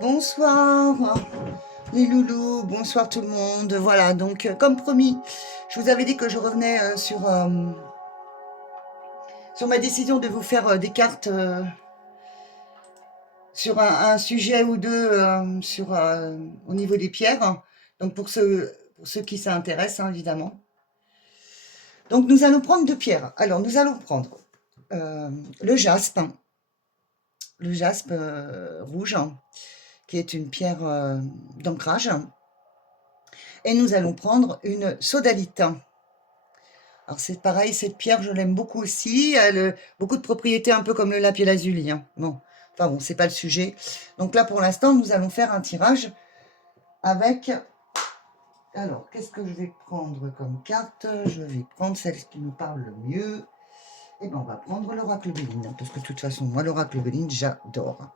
Bonsoir les loulous, bonsoir tout le monde. Voilà, donc comme promis, je vous avais dit que je revenais sur ma décision de vous faire des cartes sur un sujet ou deux au niveau des pierres. Donc pour ceux qui s'intéressent, hein, évidemment. Donc nous allons prendre deux pierres. Alors nous allons prendre euh, le jaspe, le jaspe rouge, qui est une pierre d'ancrage. Et nous allons prendre une sodalite. Alors c'est pareil, cette pierre, je l'aime beaucoup aussi. Elle a beaucoup de propriétés, un peu comme le lapis lazuli, hein. Bon, enfin bon, c'est pas le sujet. Donc là, pour l'instant, nous allons faire un tirage avec... Alors, qu'est-ce que je vais prendre comme carte? Je vais prendre celle qui nous parle le mieux. Et bien, on va prendre l'oracle Béline, parce que de toute façon, moi, l'oracle Béline, j'adore.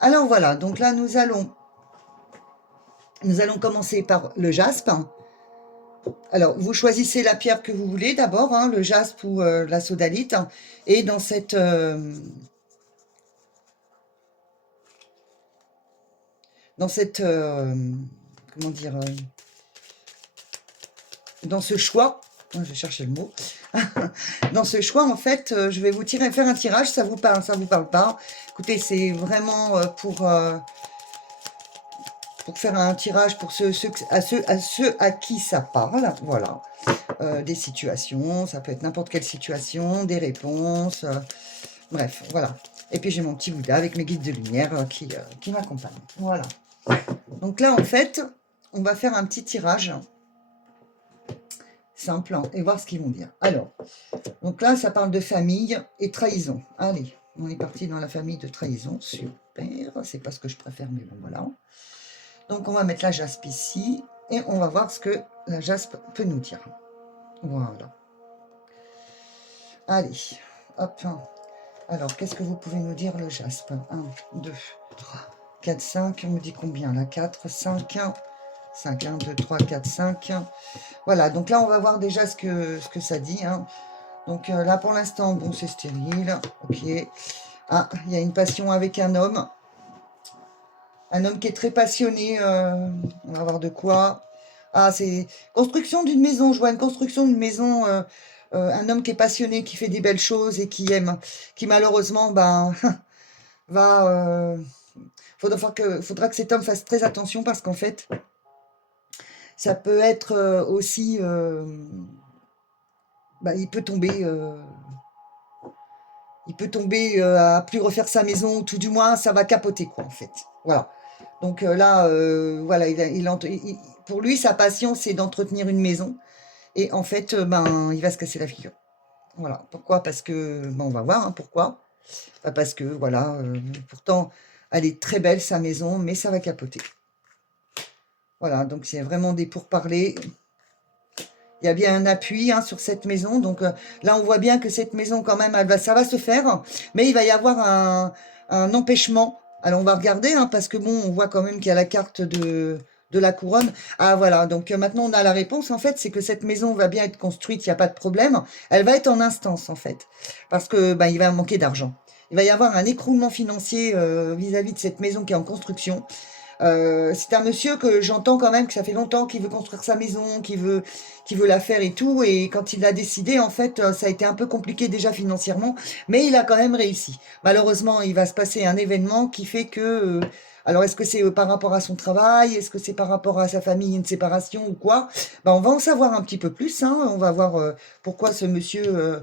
Alors voilà, donc là, nous allons commencer par le jaspe. Alors, vous choisissez la pierre que vous voulez d'abord, hein, le jaspe ou la sodalite. Et dans cette... comment dire, dans ce choix, je vais chercher le mot, dans ce choix, en fait, je vais vous faire un tirage, ça vous parle, ça vous parle pas. Écoutez, c'est vraiment pour faire un tirage pour ceux à qui ça parle, voilà. Des situations, ça peut être n'importe quelle situation, des réponses, bref, voilà. Et puis j'ai mon petit Bouddha avec mes guides de lumière qui m'accompagnent, voilà. Donc là, en fait, on va faire un petit tirage simple, hein, et voir ce qu'ils vont dire. Alors, donc là, ça parle de famille et trahison. Allez, on est parti dans la famille de trahison. Super, c'est pas ce que je préfère, mais bon, voilà. Donc, on va mettre la jaspe ici, et on va voir ce que la jaspe peut nous dire. Voilà. Allez, hop. Alors, qu'est-ce que vous pouvez nous dire, le jaspe? 1, 2, 3, 4, 5. On me dit combien là? 4, 5, 5, 1, 2, 3, 4, 5. Voilà, donc là, on va voir déjà ce que ça dit, hein. Donc là, pour l'instant, bon, c'est stérile. Ok. Ah, il y a une passion avec un homme. Un homme qui est très passionné. On va voir de quoi. Ah, c'est construction d'une maison. Je vois une construction d'une maison. Un homme qui est passionné, qui fait des belles choses et qui aime. Qui malheureusement, ben, va... faudra que cet homme fasse très attention parce qu'en fait, ça peut être aussi... bah, il peut tomber à plus refaire sa maison, tout du moins, ça va capoter, quoi, en fait. Voilà. Donc là, voilà, pour lui, sa passion, c'est d'entretenir une maison. Et en fait, ben, il va se casser la figure. Voilà. Pourquoi? Parce que, ben, on va voir, hein, pourquoi. Pas parce que, voilà, pourtant, elle est très belle, sa maison, mais ça va capoter. Voilà, donc c'est vraiment des pourparlers. Il y a bien un appui, hein, sur cette maison. Donc là, on voit bien que cette maison, quand même, ça va se faire. Mais il va y avoir un empêchement. Alors, on va regarder, hein, parce que bon, on voit quand même qu'il y a la carte de la couronne. Ah, voilà. Donc maintenant, on a la réponse. En fait, c'est que cette maison va bien être construite. Il n'y a pas de problème. Elle va être en instance, en fait. Parce que ben, il va manquer d'argent. Il va y avoir un écroulement financier vis-à-vis de cette maison qui est en construction. C'est un monsieur que j'entends quand même que ça fait longtemps qu'il veut construire sa maison, qu'il veut la faire et tout. Et quand il l'a décidé, en fait, ça a été un peu compliqué déjà financièrement, mais il a quand même réussi. Malheureusement, il va se passer un événement qui fait que... alors, est-ce que c'est par rapport à son travail? Est-ce que c'est par rapport à sa famille, une séparation ou quoi? Ben, on va en savoir un petit peu plus, hein. On va voir pourquoi ce monsieur...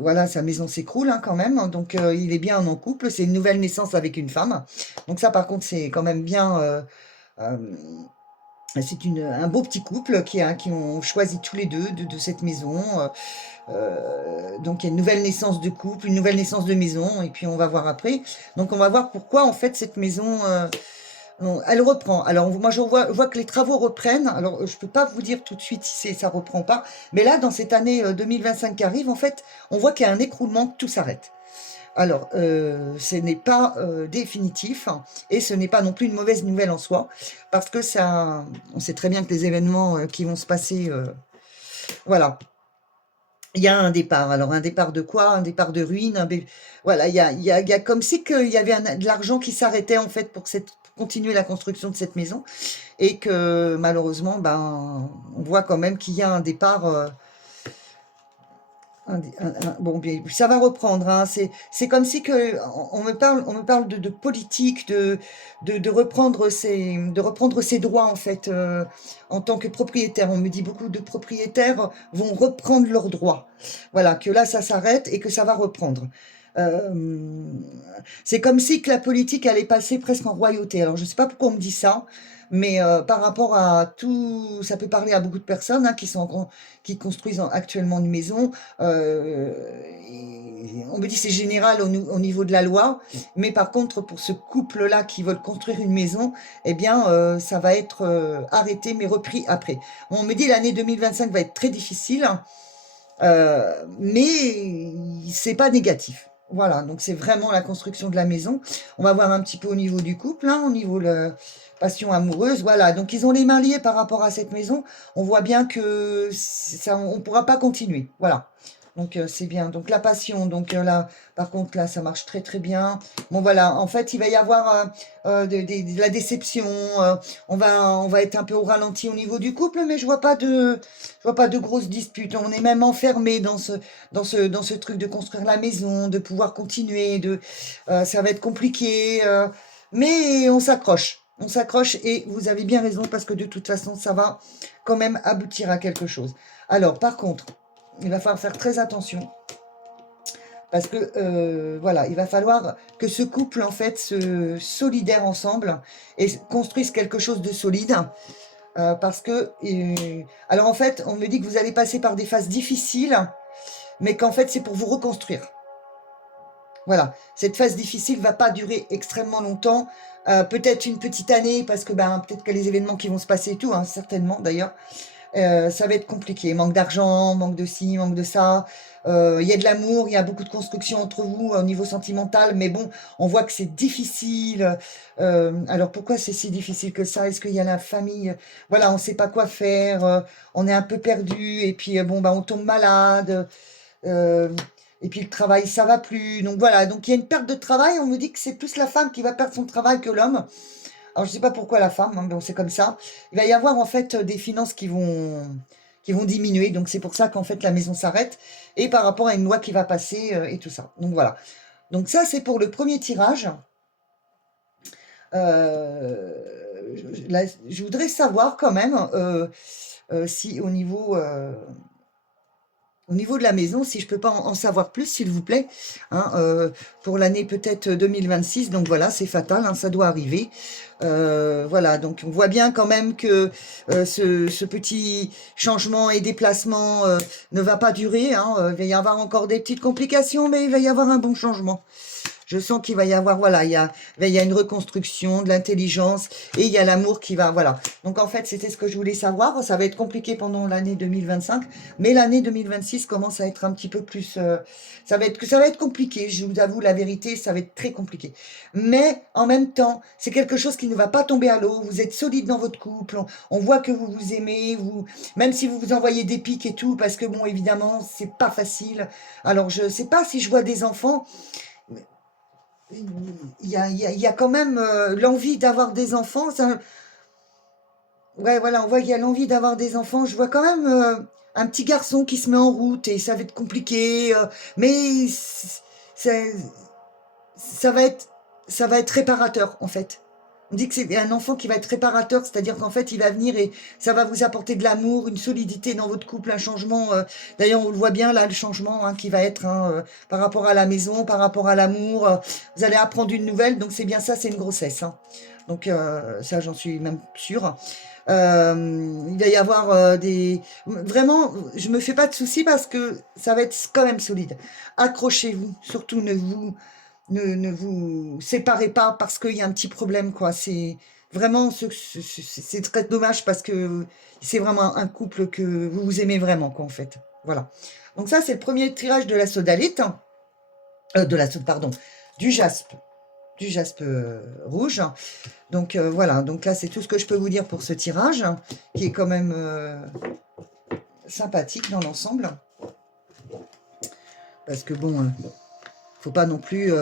voilà, sa maison s'écroule, hein, quand même. Donc, il est bien en couple. C'est une nouvelle naissance avec une femme. Donc ça, par contre, c'est quand même bien. Euh, c'est un beau petit couple qui ont choisi tous les deux de cette maison. Donc il y a une nouvelle naissance de couple, une nouvelle naissance de maison, et puis on va voir après. Donc on va voir pourquoi en fait cette maison, elle reprend. Alors moi je vois que les travaux reprennent. Alors je peux pas vous dire tout de suite si ça reprend pas, mais là dans cette année 2025 qui arrive, en fait, on voit qu'il y a un écroulement, que tout s'arrête. Alors, ce n'est pas définitif, hein, et ce n'est pas non plus une mauvaise nouvelle en soi, parce que ça, on sait très bien que les événements qui vont se passer, voilà, il y a un départ. Alors, un départ de quoi? Un départ de ruine. Voilà, il y a comme si qu'il y avait de l'argent qui s'arrêtait en fait continuer la construction de cette maison et que malheureusement, ben, on voit quand même qu'il y a un départ. Bon, bien, ça va reprendre, hein. C'est comme si que on me parle de politique, de reprendre ses droits en fait en tant que propriétaire. On me dit beaucoup de propriétaires vont reprendre leurs droits. Voilà, que là ça s'arrête et que ça va reprendre. Euh, c'est comme si que la politique allait passer presque en royauté. Alors je sais pas pourquoi on me dit ça, mais par rapport à tout, ça peut parler à beaucoup de personnes hein, qui construisent actuellement une maison. Euh, on me dit c'est général au niveau de la loi, mais par contre pour ce couple-là qui veulent construire une maison, eh bien ça va être arrêté mais repris après. On me dit l'année 2025 va être très difficile, mais c'est pas négatif. Voilà, donc c'est vraiment la construction de la maison. On va voir un petit peu au niveau du couple, hein, au niveau de la passion amoureuse. Voilà, donc ils ont les mains liées par rapport à cette maison. On voit bien que ça, on pourra pas continuer. Voilà. Donc c'est bien. Donc la passion, donc là, par contre là, ça marche très très bien. Bon voilà, en fait, il va y avoir de la déception. On va être un peu au ralenti au niveau du couple, mais je vois pas de grosses disputes. On est même enfermé dans ce truc de construire la maison, de pouvoir continuer. Ça va être compliqué, mais on s'accroche. On s'accroche et vous avez bien raison parce que de toute façon, ça va quand même aboutir à quelque chose. Alors, par contre, il va falloir faire très attention parce que voilà, il va falloir que ce couple en fait se solidaire ensemble et construise quelque chose de solide. Parce que, alors en fait, on me dit que vous allez passer par des phases difficiles, mais qu'en fait, c'est pour vous reconstruire. Voilà, cette phase difficile va pas durer extrêmement longtemps, peut-être une petite année, parce que ben, peut-être que les événements qui vont se passer et tout, hein, certainement d'ailleurs, ça va être compliqué. Manque d'argent, manque de ci, manque de ça. Il y a de l'amour, il y a beaucoup de construction entre vous au niveau sentimental, mais bon, on voit que c'est difficile. Alors pourquoi c'est si difficile que ça? Est-ce qu'il y a la famille? Voilà, on ne sait pas quoi faire, on est un peu perdu, et puis bon, bah, on tombe malade. euh, et puis le travail, ça va plus. Donc voilà, donc il y a une perte de travail. On me dit que c'est plus la femme qui va perdre son travail que l'homme. Alors, je ne sais pas pourquoi la femme, hein, mais bon, c'est comme ça. Il va y avoir en fait des finances qui vont diminuer. Donc, c'est pour ça qu'en fait la maison s'arrête. Et par rapport à une loi qui va passer et tout ça. Donc, voilà. Donc, ça, c'est pour le premier tirage. Euh, là, je voudrais savoir quand même si au niveau de la maison, si je peux pas en savoir plus, s'il vous plaît, hein, pour l'année peut-être 2026. Donc voilà, c'est fatal, hein, ça doit arriver. Voilà, donc on voit bien quand même que ce petit changement et déplacement ne va pas durer, hein. Il va y avoir encore des petites complications, mais il va y avoir un bon changement. Je sens qu'il va y avoir, voilà, il y a une reconstruction, de l'intelligence, et il y a l'amour qui va, voilà. Donc en fait, c'était ce que je voulais savoir. Ça va être compliqué pendant l'année 2025, mais l'année 2026 commence à être un petit peu plus, ça va être compliqué. Je vous avoue la vérité, ça va être très compliqué. Mais en même temps, c'est quelque chose qui ne va pas tomber à l'eau. Vous êtes solide dans votre couple. On voit que vous vous aimez, même si vous vous envoyez des pics et tout, parce que bon, évidemment, c'est pas facile. Alors je sais pas si je vois des enfants. Il y a quand même l'envie d'avoir des enfants. Ouais, voilà, on voit qu'il y a l'envie d'avoir des enfants. Je vois quand même un petit garçon qui se met en route et ça va être compliqué, mais c'est- ça va être, ça va être réparateur en fait. On dit que c'est un enfant qui va être réparateur, c'est-à-dire qu'en fait, il va venir et ça va vous apporter de l'amour, une solidité dans votre couple, un changement. D'ailleurs, on le voit bien là, le changement hein, qui va être hein, par rapport à la maison, par rapport à l'amour. Vous allez apprendre une nouvelle, donc c'est bien ça, c'est une grossesse. Hein. Donc ça, j'en suis même sûre. Il va y avoir des... Vraiment, je me fais pas de soucis parce que ça va être quand même solide. Accrochez-vous, surtout ne vous séparez pas parce qu'il y a un petit problème, quoi. C'est vraiment, c'est très dommage parce que c'est vraiment un couple que vous vous aimez vraiment, quoi, en fait. Voilà. Donc ça, c'est le premier tirage de la sodalite, hein. Pardon, du jaspe, du jaspe rouge. Donc voilà, donc là, c'est tout ce que je peux vous dire pour ce tirage, qui est quand même sympathique dans l'ensemble. Parce que bon, faut pas non plus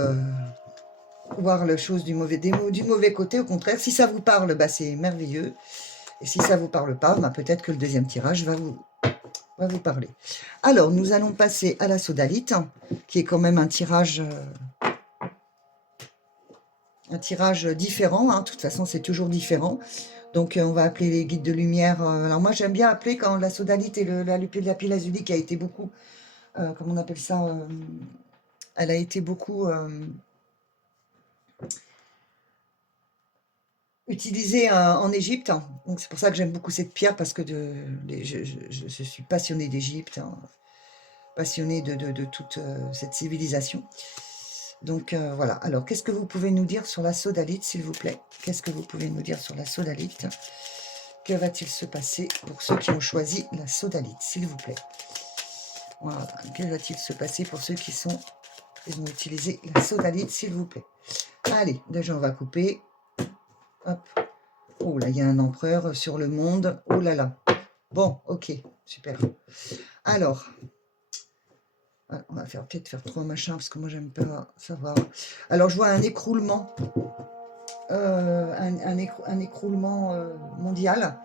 voir les choses du mauvais côté, au contraire. Si ça vous parle, bah, c'est merveilleux. Et si ça ne vous parle pas, bah, peut-être que le deuxième tirage va vous parler. Alors, nous allons passer à la sodalite, qui est quand même un tirage différent. Hein. De toute façon, c'est toujours différent. Donc, on va appeler les guides de lumière. Alors, moi, j'aime bien appeler quand la sodalite et la pile azulique a été beaucoup, comment on appelle ça, elle a été beaucoup utilisée en Égypte. Donc, c'est pour ça que j'aime beaucoup cette pierre, parce que je suis passionnée d'Égypte, hein, passionnée de toute cette civilisation. Donc, voilà. Alors, qu'est-ce que vous pouvez nous dire sur la sodalite, s'il vous plaît? Qu'est-ce que vous pouvez nous dire sur la sodalite? Que va-t-il se passer pour ceux qui ont choisi la sodalite, s'il vous plaît? Voilà. Que va-t-il se passer pour ceux qui ont utilisé la sodalite, s'il vous plaît? Allez, déjà, on va couper. Hop. Oh là, il y a un empereur sur le monde. Oh là là. Bon, ok, super. Alors, on va peut-être faire 3 machins, parce que moi, j'aime pas savoir. Alors, je vois un écroulement. Un écroulement mondial.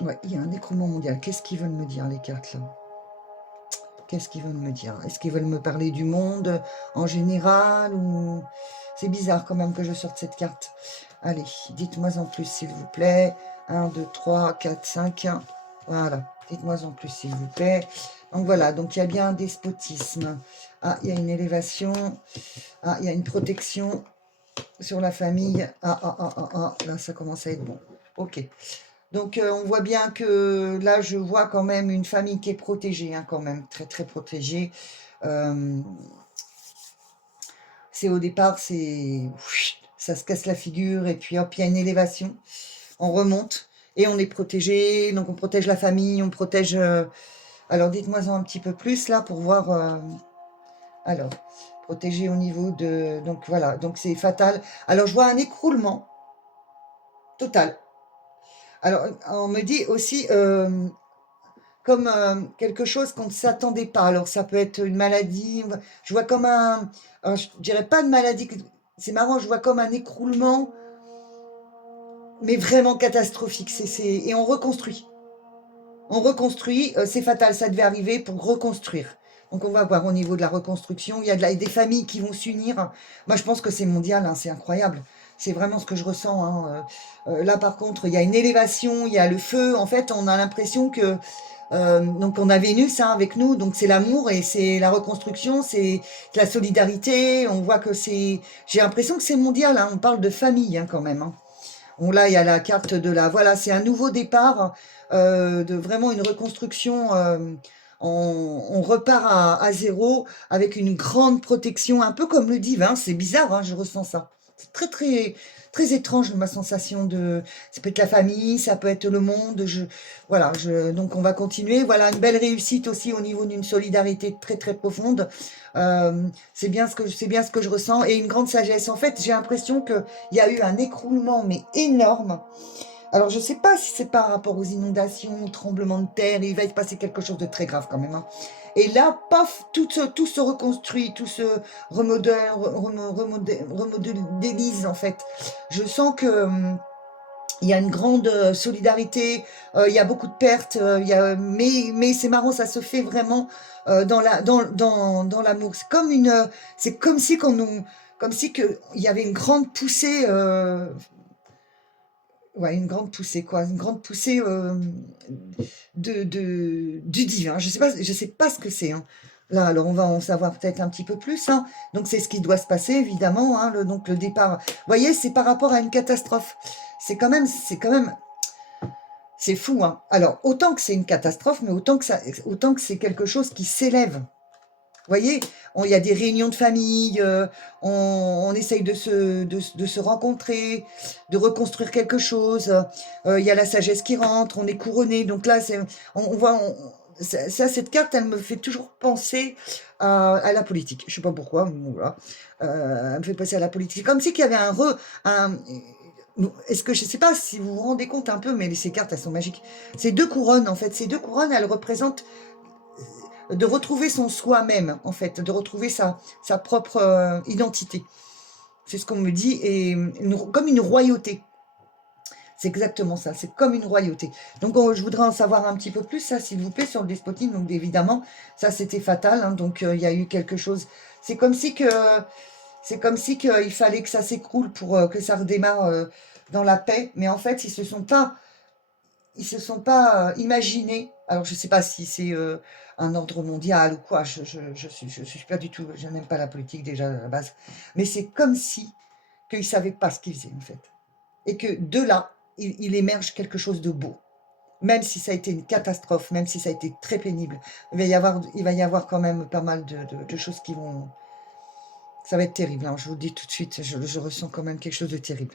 Ouais, il y a un écroulement mondial. Qu'est-ce qu'ils veulent me dire, les cartes, là? Qu'est-ce qu'ils veulent me dire? Est-ce qu'ils veulent me parler du monde en général ou... C'est bizarre quand même que je sorte cette carte. Allez, dites-moi en plus, s'il vous plaît. 1, 2, 3, 4, 5. Voilà, dites-moi en plus, s'il vous plaît. Donc voilà, donc il y a bien un despotisme. Ah, il y a une élévation. Ah, il y a une protection sur la famille. Là, ça commence à être bon. Ok. Donc, on voit bien que là, je vois quand même une famille qui est protégée, hein, quand même, très, très protégée. C'est au départ, ça se casse la figure, et puis hop, il y a une élévation. On remonte, et on est protégé, donc on protège la famille, on protège... alors, dites-moi un petit peu plus, là, pour voir... alors, protégé au niveau de... Donc, voilà, donc c'est fatal. Alors, je vois un écroulement total. Alors, on me dit aussi... comme quelque chose qu'on ne s'attendait pas. Alors, ça peut être une maladie. Je vois comme un... alors, je dirais pas de maladie. C'est marrant, je vois comme un écroulement, mais vraiment catastrophique. Et on reconstruit. On reconstruit, c'est fatal, ça devait arriver pour reconstruire. Donc, on va voir au niveau de la reconstruction. Il y a des familles qui vont s'unir. Moi, je pense que c'est mondial, hein, c'est incroyable. C'est vraiment ce que je ressens. Hein. Là, par contre, il y a une élévation, il y a le feu. En fait, on a l'impression que... donc on a Vénus, hein, avec nous, donc c'est l'amour et c'est la reconstruction, c'est la solidarité. On voit que c'est... J'ai l'impression que c'est mondial, hein, on parle de famille, hein, quand même. Hein. Bon, là, il y a la carte de la... Voilà, c'est un nouveau départ, de vraiment une reconstruction. On repart à zéro avec une grande protection, un peu comme le divin. C'est bizarre, hein, je ressens ça. C'est très, très, très étrange, ma sensation de... Ça peut être la famille, ça peut être le monde. Voilà, donc on va continuer. Voilà, une belle réussite aussi au niveau d'une solidarité très, très profonde. C'est bien ce que je ressens. Et une grande sagesse. En fait, j'ai l'impression qu'il y a eu un écroulement, mais énorme. Alors, je ne sais pas si c'est par rapport aux inondations, aux tremblements de terre, il va se passer quelque chose de très grave quand même. Hein. Et là, paf, tout se reconstruit, tout se remodélise en fait. Je sens que il y a une grande solidarité, il y a beaucoup de pertes, mais c'est marrant, ça se fait vraiment dans l'amour. C'est comme si il y avait une grande poussée. Ouais, une grande poussée, quoi. Une grande poussée du divin. Je sais pas ce que c'est. Hein. Là, alors on va en savoir peut-être un petit peu plus. Hein. Donc c'est ce qui doit se passer, évidemment. Hein, donc le départ. Vous voyez, c'est par rapport à une catastrophe. C'est quand même, c'est fou. Hein. Alors autant que c'est une catastrophe, mais autant que c'est quelque chose qui s'élève. Vous voyez, il y a des réunions de famille, on essaye de se rencontrer, de reconstruire quelque chose. Il y a la sagesse qui rentre, on est couronné. Donc là, on voit, cette carte, elle me fait toujours penser à la politique. Je sais pas pourquoi, mais bon, voilà. Elle me fait penser à la politique. Comme si qu'il y avait est-ce que je ne sais pas si vous vous rendez compte un peu, mais ces cartes, elles sont magiques. Ces deux couronnes, en fait, ces deux couronnes, elles représentent de retrouver son soi-même, en fait, de retrouver sa propre identité. C'est ce qu'on me dit, et comme une royauté. C'est exactement ça, c'est comme une royauté. Donc je voudrais en savoir un petit peu plus, ça, s'il vous plaît, sur le despotisme. Donc évidemment, ça c'était fatal, hein, donc il y a eu quelque chose. C'est comme si que il fallait que ça s'écroule pour que ça redémarre dans la paix. Mais en fait, ils se sont pas imaginés. Alors je sais pas si c'est un ordre mondial ou quoi. Je suis pas du tout. Je n'aime pas la politique déjà à la base. Mais c'est comme si qu'ils savaient pas ce qu'ils faisaient en fait, et que de là, il émerge quelque chose de beau. Même si ça a été une catastrophe, même si ça a été très pénible, il va y avoir quand même pas mal de choses qui vont. Ça va être terrible, hein, je vous le dis tout de suite, je ressens quand même quelque chose de terrible.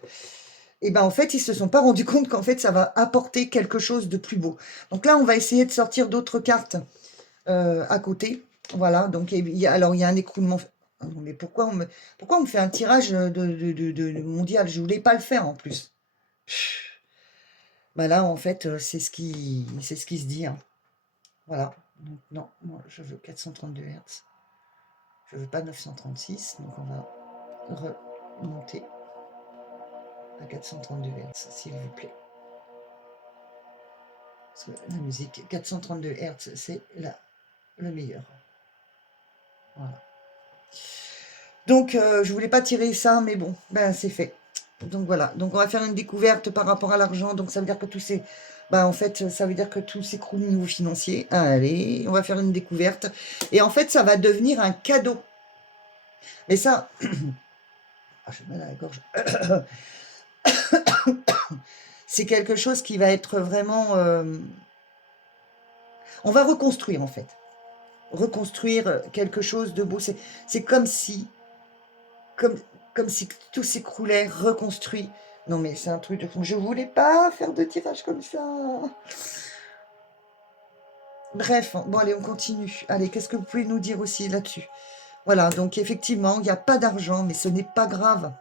Et ben en fait, ils se sont pas rendus compte qu'en fait, ça va apporter quelque chose de plus beau. Donc là, on va essayer de sortir d'autres cartes à côté. Voilà, donc alors il y a un écroulement. Ah non, mais pourquoi on me fait un tirage de mondial? Je voulais pas le faire en plus. Bah là, en fait, c'est ce qui se dit, hein. Voilà. Donc non, moi je veux 432 Hz. Je veux pas 936, donc on va remonter à 432 Hz, s'il vous plaît. Parce que la musique, 432 Hz, c'est le meilleur. Voilà. Donc, je voulais pas tirer ça, mais bon, ben c'est fait. Donc voilà. Donc on va faire une découverte par rapport à l'argent. Donc ça veut dire que en fait, ça veut dire que tout s'écroule au niveau financier. Allez, on va faire une découverte. Et en fait, ça va devenir un cadeau. Mais ça, ah, j'ai mal à la gorge. C'est quelque chose qui va être vraiment. On va reconstruire en fait. Reconstruire quelque chose de beau. C'est comme, comme si tout s'écroulait, reconstruit. Non mais c'est un truc de fou. Je voulais pas faire de tirage comme ça. Bref, bon allez, on continue. Allez, qu'est-ce que vous pouvez nous dire aussi là-dessus? Voilà, donc effectivement, il n'y a pas d'argent, mais ce n'est pas grave.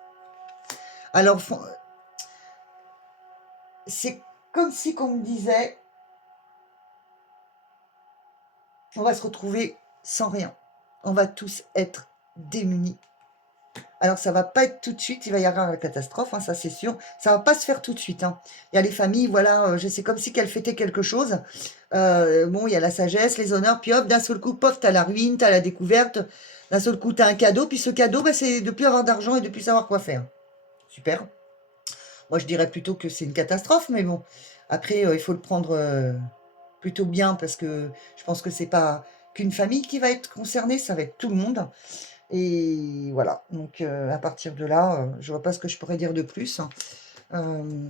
Alors, c'est comme si qu'on me disait, on va se retrouver sans rien. On va tous être démunis. Alors, ça va pas être tout de suite, il va y avoir la catastrophe, hein, ça c'est sûr. Ça va pas se faire tout de suite, hein. Il y a les familles, voilà, c'est comme si qu'elles fêtaient quelque chose. Bon, il y a la sagesse, les honneurs, puis hop, d'un seul coup, pof, t'as la ruine, t'as la découverte. D'un seul coup, t'as un cadeau, puis ce cadeau, c'est de plus avoir d'argent et de plus savoir quoi faire. Super. Moi, je dirais plutôt que c'est une catastrophe, mais bon. Après, il faut le prendre plutôt bien, parce que je pense que c'est pas qu'une famille qui va être concernée, ça va être tout le monde. Et voilà, donc à partir de là, je vois pas ce que je pourrais dire de plus, hein.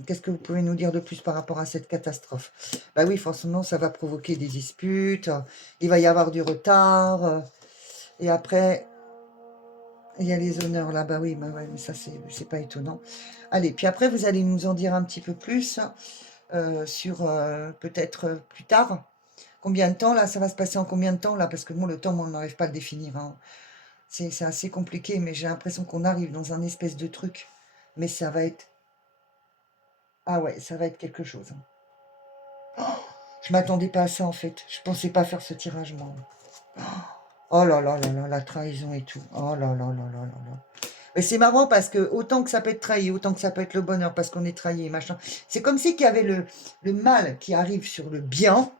Qu'est-ce que vous pouvez nous dire de plus par rapport à cette catastrophe? Bah oui, forcément, ça va provoquer des disputes, il va y avoir du retard, et après, il y a les honneurs là, bah oui, bah ouais, mais ça, c'est pas étonnant. Allez, puis après, vous allez nous en dire un petit peu plus sur peut-être plus tard. Combien de temps là? Ça va se passer en combien de temps là? Parce que bon, le temps, on n'arrive pas à le définir, hein. C'est assez compliqué, mais j'ai l'impression qu'on arrive dans un espèce de truc. Mais ça va être. Ah ouais, ça va être quelque chose, hein. Je m'attendais pas à ça en fait. Je pensais pas faire ce tirage, moi. Oh là là là là, la trahison et tout. Oh là là là là là là. Mais c'est marrant parce que autant que ça peut être trahi, autant que ça peut être le bonheur parce qu'on est trahi et machin. C'est comme si qu'il y avait le mal qui arrive sur le bien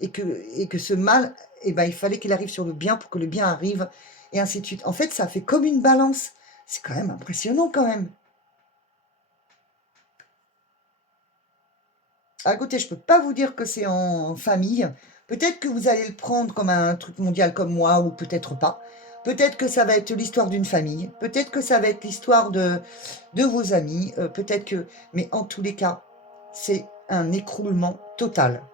et que ce mal, eh ben, il fallait qu'il arrive sur le bien pour que le bien arrive et ainsi de suite. En fait, ça fait comme une balance. C'est quand même impressionnant quand même. Ah, écoutez, je peux pas vous dire que c'est en famille. Peut-être que vous allez le prendre comme un truc mondial comme moi, ou peut-être pas. Peut-être que ça va être l'histoire d'une famille. Peut-être que ça va être l'histoire de vos amis. Peut-être que. Mais en tous les cas, c'est un écroulement total.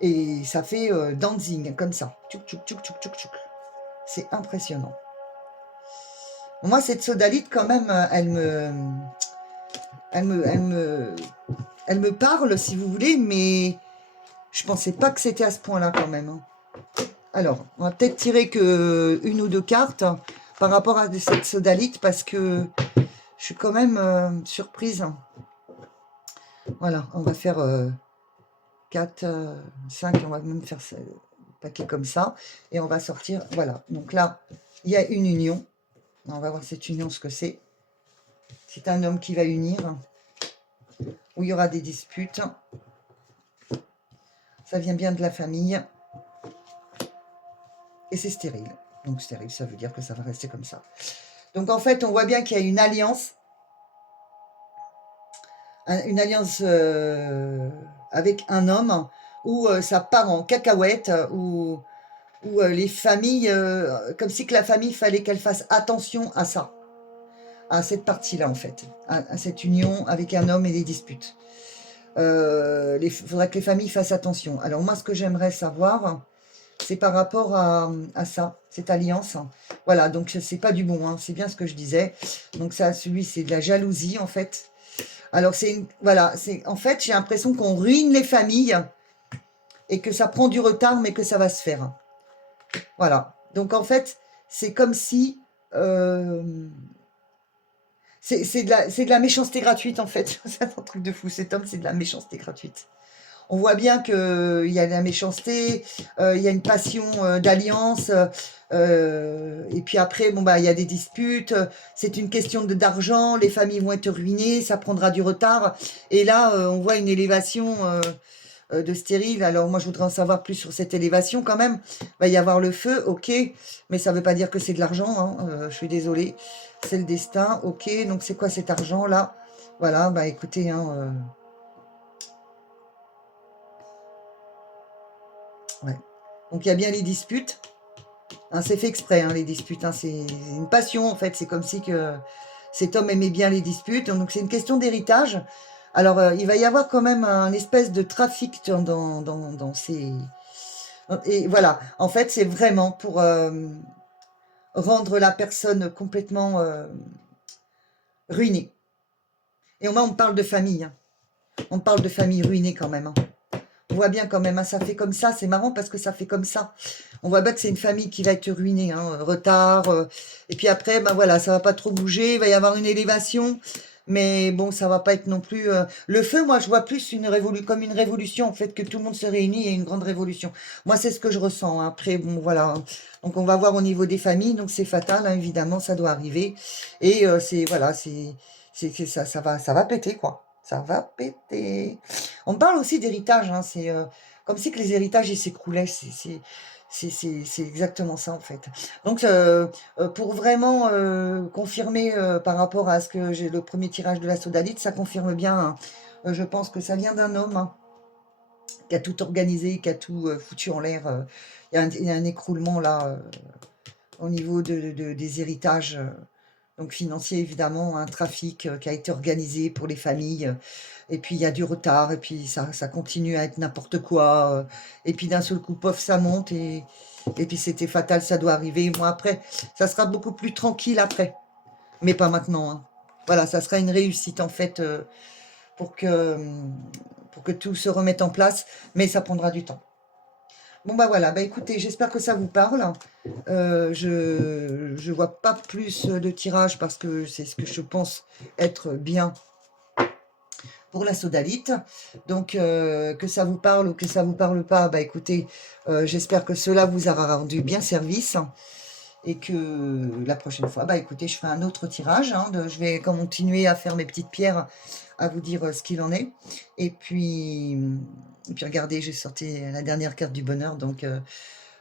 Et ça fait dancing, comme ça. Tchouk, tchouk, tchouk, tchouk, tchouk, tchouk. C'est impressionnant. Moi, cette sodalite, quand même, elle me parle, si vous voulez, mais je pensais pas que c'était à ce point-là, quand même, hein. Alors, on va peut-être tirer que une ou deux cartes par rapport à cette sodalite, parce que je suis quand même surprise. Voilà, on va faire 4, 5, on va même faire paquet comme ça. Et on va sortir, voilà. Donc là, il y a une union. On va voir cette union, ce que c'est. C'est un homme qui va unir, où il y aura des disputes. Ça vient bien de la famille. Et c'est stérile. Donc stérile, ça veut dire que ça va rester comme ça. Donc en fait, on voit bien qu'il y a une alliance. Une alliance avec un homme où ça part en cacahuète, où les familles, comme si que la famille, fallait qu'elle fasse attention à ça, à cette partie-là en fait, à cette union avec un homme et les disputes. Il faudrait que les familles fassent attention. Alors moi, ce que j'aimerais savoir, c'est par rapport à ça, cette alliance. Voilà, donc c'est pas du bon, hein, c'est bien ce que je disais. Donc ça, celui, c'est de la jalousie en fait. Alors voilà, en fait, j'ai l'impression qu'on ruine les familles et que ça prend du retard, mais que ça va se faire. Voilà. Donc en fait, c'est comme si c'est de la méchanceté gratuite en fait. C'est un truc de fou. Cet homme, c'est de la méchanceté gratuite. On voit bien qu'il y a de la méchanceté, il y a une passion d'alliance, et puis après, bon, bah, il y a des disputes, c'est une question d'argent, les familles vont être ruinées, ça prendra du retard. Et là, on voit une élévation de stérile. Alors moi, je voudrais en savoir plus sur cette élévation quand même. Il va y avoir le feu, ok, mais ça ne veut pas dire que c'est de l'argent, hein, je suis désolée. C'est le destin, ok, donc c'est quoi cet argent-là? Voilà, bah écoutez, hein, ouais. Donc il y a bien les disputes. Hein, c'est fait exprès, hein, les disputes. Hein, c'est une passion, en fait. C'est comme si que cet homme aimait bien les disputes. Donc c'est une question d'héritage. Alors il va y avoir quand même un espèce de trafic dans ces... Et voilà, en fait, c'est vraiment pour rendre la personne complètement ruinée. Et au moins, on parle de famille. Hein. On parle de famille ruinée quand même. Hein. On voit bien quand même, hein, ça fait comme ça. C'est marrant parce que ça fait comme ça. On voit bien que c'est une famille qui va être ruinée. Hein, retard. Et puis après, ben voilà, ça va pas trop bouger. Il va y avoir une élévation. Mais bon, ça va pas être non plus... Le feu, moi, je vois plus comme une révolution, en fait, que tout le monde se réunit et une grande révolution. Moi, c'est ce que je ressens. Hein. Après, bon, voilà. Donc, on va voir au niveau des familles. Donc, c'est fatal, hein, évidemment, ça doit arriver. Et c'est... Voilà, ça va péter, quoi. Ça va péter. On parle aussi d'héritage. Hein, c'est comme si que les héritages, ils s'écroulaient. C'est exactement ça, en fait. Donc, pour vraiment confirmer par rapport à ce que j'ai le premier tirage de la sodalite, ça confirme bien. Hein. Je pense que ça vient d'un homme hein, qui a tout organisé, qui a tout foutu en l'air. Il y a un écroulement là au niveau des héritages. Donc financier évidemment, un trafic qui a été organisé pour les familles. Et puis il y a du retard, et puis ça continue à être n'importe quoi. Et puis d'un seul coup, pof, ça monte, et puis c'était fatal, ça doit arriver. Moi après, ça sera beaucoup plus tranquille après, mais pas maintenant. Hein. Voilà, ça sera une réussite en fait pour que tout se remette en place, mais ça prendra du temps. Bon bah voilà, bah écoutez, j'espère que ça vous parle. Je vois pas plus de tirage parce que c'est ce que je pense être bien pour la sodalite. Donc que ça vous parle ou que ça vous parle pas, bah écoutez, j'espère que cela vous aura rendu bien service. Et que la prochaine fois, bah écoutez, je ferai un autre tirage. Hein, je vais continuer à faire mes petites pierres, à vous dire ce qu'il en est. Et puis regardez, j'ai sorti la dernière carte du bonheur. Donc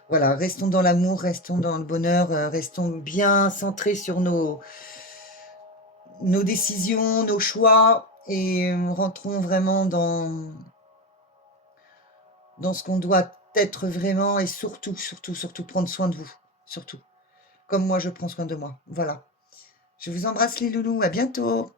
voilà, restons dans l'amour, restons dans le bonheur, restons bien centrés sur nos décisions, nos choix. Et rentrons vraiment dans ce qu'on doit être vraiment. Et surtout, surtout, surtout, prendre soin de vous. Surtout. Comme moi, je prends soin de moi. Voilà. Je vous embrasse les loulous. À bientôt.